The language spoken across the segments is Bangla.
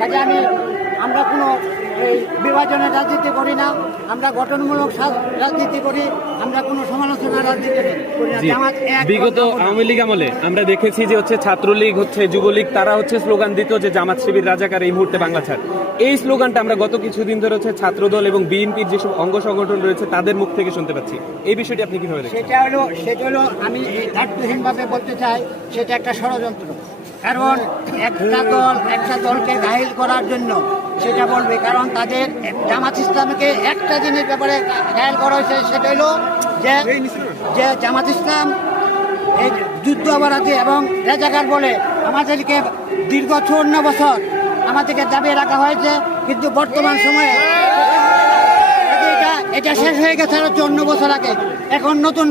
কাজে আমরা কোনো এই বিভাজনের রাজনীতি করি না, আমরা গঠনমূলক রাজনীতি করি, আমরা কোনো সমালোচনার রাজনীতি করি না। বিগত আওয়ামী লীগ আমলে আমরা দেখেছি যে ছাত্রলীগ যুবলীগ তারা স্লোগান দিত যে জামাত শিবির রাজাকার এই মুহূর্তে বাংলা ছাড়। এই স্লোগানটা আমরা গত কিছুদিন ধরে ছাত্রদল এবং বিএনপির যেসব অঙ্গ সংগঠন রয়েছে তাদের মুখ থেকে শুনতে পাচ্ছি। এই বিষয়টি আপনি কিভাবে দেখেন? সেটা হলো আমি দায়িত্বহীনভাবে বলতে চাই, সেটা একটা ষড়যন্ত্র। কারণ একটা দলকে ঘায়েল করার জন্য সেটা বলবে, কারণ তাদের জামাত ইসলামকে একটা জিনিস ব্যাপারে ঘায়েল করা হয়েছে, সেটা হলো যে জামাত ইসলাম এই যুদ্ধ অপরাধী এবং রাজাকার বলে আমাদেরকে দীর্ঘ 54 বছর আমাদেরকে দাবিয়ে রাখা হয়েছে, কিন্তু বর্তমান সময়ে এটা শেষ হয়ে গেছে 54 বছর আগে। এখন নতুন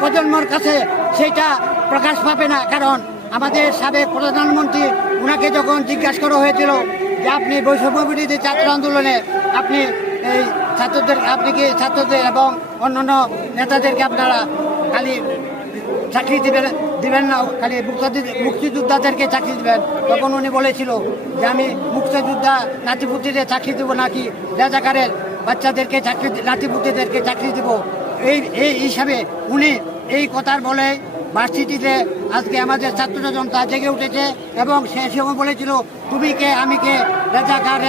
প্রজন্মর কাছে সেটা প্রকাশ পাবে না, কারণ আমাদের সাবেক প্রধানমন্ত্রী উনাকে যখন জিজ্ঞাসা করা হয়েছিল যে আপনি বৈষম্য বিরোধী ছাত্র আন্দোলনে আপনি ছাত্রদের এবং অন্যান্য নেতাদেরকে আপনারা খালি চাকরি দিবেন না, খালি মুক্তিযোদ্ধাদেরকে চাকরি দিবেন, তখন উনি বলেছিল যে আমি মুক্তিযোদ্ধা নাতিপুতিদের চাকরি দেবো নাকি রাজাকারের বাচ্চাদেরকে নাতিপুতিদেরকে চাকরি দেব। এই হিসাবে উনি এই কথার বলে ভার্সিটিতে আজকে আমাদের ছাত্র জনতা জেগে উঠেছে এবং সে সময় বলেছিল তুমি কে আমি কে, রাজাকার।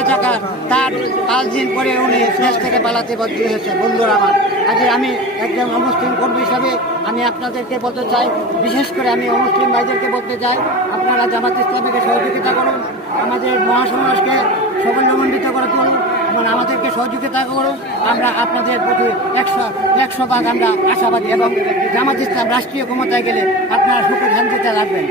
তার 5 দিন পরে উনি দেশ থেকে পালাতে বাধ্য হয়েছে। বন্ধুরা আমার, আজকে আমি একজন অমুসলিম কর্মী হিসাবে আমি আপনাদেরকে বলতে চাই, বিশেষ করে আমি অমুসলিম ভাইদেরকে বলতে চাই, আপনারা জামাত ইসলামীকে সহযোগিতা করুন, আমাদের মহাসমাজকে সাফল্যমণ্ডিত করে তুলুন, আমাদেরকে সহযোগিতা করুন। আমরা আপনাদের প্রতি 100 ভাগ আমরা আশাবাদী এবং জামাত ইসলাম রাষ্ট্রীয় ক্ষমতায় গেলে আপনারা সুখে শান্তিতে রাখবেন।